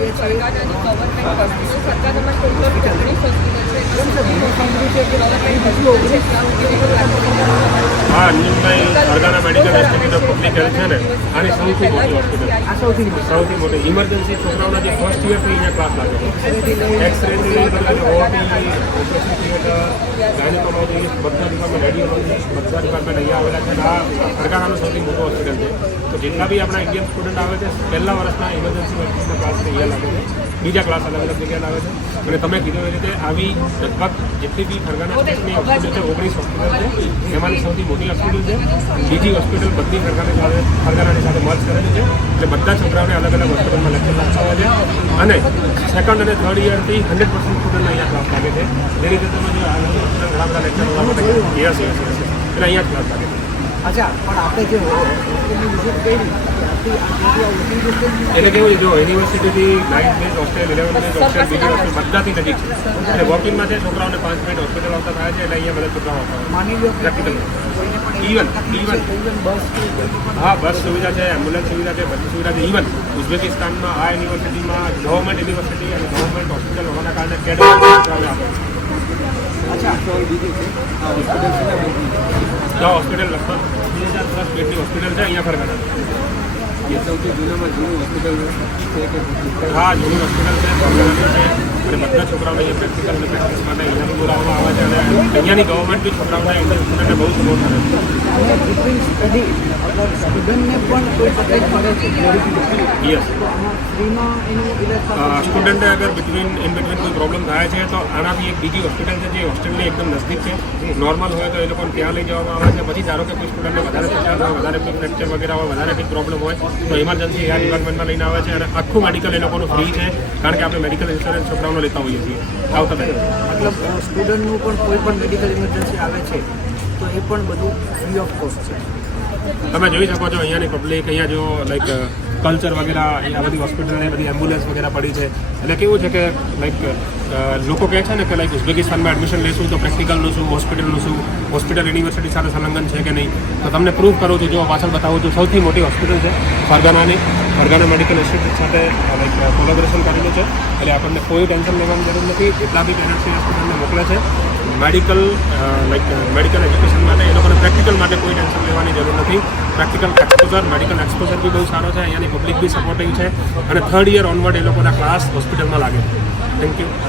કરીએ છીએ. હા, અંજનભાઈ Fergana medical institute of public health છે ને, આની સૌથી મોટી હોસ્પિટલ, સૌથી મોટી ઇમરજન્સી છોકરાઓના જે ફર્સ્ટ યરથી અહીંયા ક્લાસ લાગે છે. એક્સરેથી ઓટી, ઓપરેશન થિયેટર, ગાયનેકોલોજી, બધા ડિપાર્ટમેન્ટ, રેડિયોલોજી, બધા ડિપાર્ટમેન્ટ અહીંયા આવેલા છે. આ ફરગાનાનું સૌથી મોટું હોસ્પિટલ છે. તો જેટલા બી આપણા ઇન્ડિયન સ્ટુડન્ટ આવે છે, પહેલા વર્ષના ઇમરજન્સી મેડિસિનના ક્લાસ અહીંયા લાગે છે. બીજા ક્લાસ અલગ અલગ જગ્યાએ આવે છે. અને તમે કીધું એ રીતે આવી લગભગ જેટલી બી ફરગાના સ્ટેટની હોસ્પિટલ છે, 19 હોસ્પિટલ છે, એમાંની સૌથી મોટી હોસ્પિટલ છે. બીજી હોસ્પિટલ બધી ફરગાનાની સાથે મર્જ કરેલી છે. એટલે બધા છોકરાઓને અલગ અલગ હોસ્પિટલમાં લેક્ચર લાગતા હોય છે. અને સેકન્ડ અને થર્ડ યરથી 100% સ્ટુડન્ટને અહીંયા ક્લાસ લાગે છે. જે રીતે તમે જો આ હોસ્પિટલ ઘણા બધા લેક્ચર યસ એટલે અહીંયા જ ક્લાસ લાગે છે. અચ્છા, પણ આપણે જે હોસ્ટેલની વિઝિટ કરી એટલે કેવું જો યુનિવર્સિટીથી 9 બેઝ હોસ્ટેલ, 11 બેઝ હોસ્ટેલ, બીજી હોસ્ટેલ બધાથી નજીક છે. એટલે વોકિંગમાં છે છોકરાઓને 5 મિનિટ હોસ્પિટલ આવતા થાય છે. એટલે અહીંયા બધા છોકરાઓ આવતા હોય માની લો પ્રેક્ટિકલ ઇવન બસ હા, બસ સુવિધા છે, એમ્બ્યુલન્સ સુવિધા છે, બધી સુવિધા છે. ઇવન ઉઝબેકિસ્તાનમાં આ યુનિવર્સિટીમાં ગવર્મેન્ટ યુનિવર્સિટી અને ગવર્મેન્ટ હોસ્પિટલ હોવાના કારણે કેડર છોકરાઓને આપે છે. અચ્છા, હોસ્પિટલ લગભગ 2000+ બેડની હોસ્પિટલ છે અહીંયા ફરગાના. સૌથી જૂનામાં જૂનું હોસ્પિટલ છે કે હા, જૂની હોસ્પિટલ છે, ફરગાનાની છે. અને બધા છોકરાઓને અહીંયા પ્રેક્ટિકલ અને પ્રેક્ટિસ માટે અહીંયા બોલાવવામાં આવે છે. અને અહીંયાની ગવર્મેન્ટ બી છોકરાઓને ઇન્ડિયન સ્ટુડન્ટને બહુ સપોર્ટ કરે છે. અને વિથિન સ્ટડી અગર સ્ટુડન્ટને પણ કોઈ તકલીફ પડે છે યસ, તો આમાં ફ્રીમાં એનું ઇલાજ સ્ટુડન્ટને અગર ઇન બિટવીન કોઈ પ્રોબ્લેમ થાય છે તો આનાથી એક બીજી હોસ્પિટલ છે જે હોસ્ટેલની એકદમ નજદીક છે. નોર્મલ હોય તો એ લોકોને ત્યાં લઈ જવામાં આવે છે. પછી ધારો કે કોઈ સ્ટુડન્ટને વધારે પચાસ હોય, વધારે કોઈ ફ્રેક્ચર વગેરે હોય, વધારે કંઈક પ્રોબ્લેમ હોય તો ઇમરજન્સી આ ડિપાર્ટમેન્ટમાં લઈને આવે છે. અને આખું મેડિકલ એ લોકોનું ફ્રી છે, કારણ કે આપણે મેડિકલ ઇન્સ્યોરન્સ છોકરાઓને લેતા હોઈએ છીએ આવતા પહેલાં. મતલબ સ્ટુડન્ટનું પણ કોઈ પણ મેડિકલ ઇમરજન્સી આવે છે તો એ પણ બધું ફ્રી ઓફ કોસ્ટ છે. તમે જોઈ શકો છો અહીંયાની પબ્લિક, અહીંયા જો લાઈક કલ્ચર વગેરે, અહીંયા બધી હોસ્પિટલ બધી એમ્બ્યુલન્સ વગેરે પડી છે. એટલે કેવું છે કે લાઈક લોકો કહે છે ને કે લાઈક ઉઝબેકિસ્તાનમાં એડમિશન લેશું તો પ્રેક્ટિકલનું શું, હોસ્પિટલનું શું, હોસ્પિટલ યુનિવર્સિટી સાથે સંલગ્ન છે કે નહીં. તો તમને પ્રૂફ કરું છું, જો પાછળ બતાવું છું, સૌથી મોટી હોસ્પિટલ છે ફરગાનાની. ફરગાના મેડિકલ ઇન્સ્ટિટ્યૂટ સાથે લાઈક કોલેબોરેશન કરેલું છે. એટલે આપણને કોઈ ટેન્શન લેવાની જરૂર નથી. જેટલા બી પેરેન્ટ્સ સ્ટુડન્ટને મોકલે છે મેડિકલ મેડિકલ એજ્યુકેશન માટે, એ લોકોને પ્રેક્ટિકલ માટે કોઈ ટેન્શન લેવાની જરૂર નથી. પ્રેક્ટિકલ એક્સપોઝર, મેડિકલ એક્સપોઝર બી બહુ સારો છે. અહીંયાની પબ્લિક બી સપોર્ટિંગ છે. અને થર્ડ યર ઓનવર્ડ એ લોકોના ક્લાસ હોસ્પિટલમાં લાગે છે. Thank you.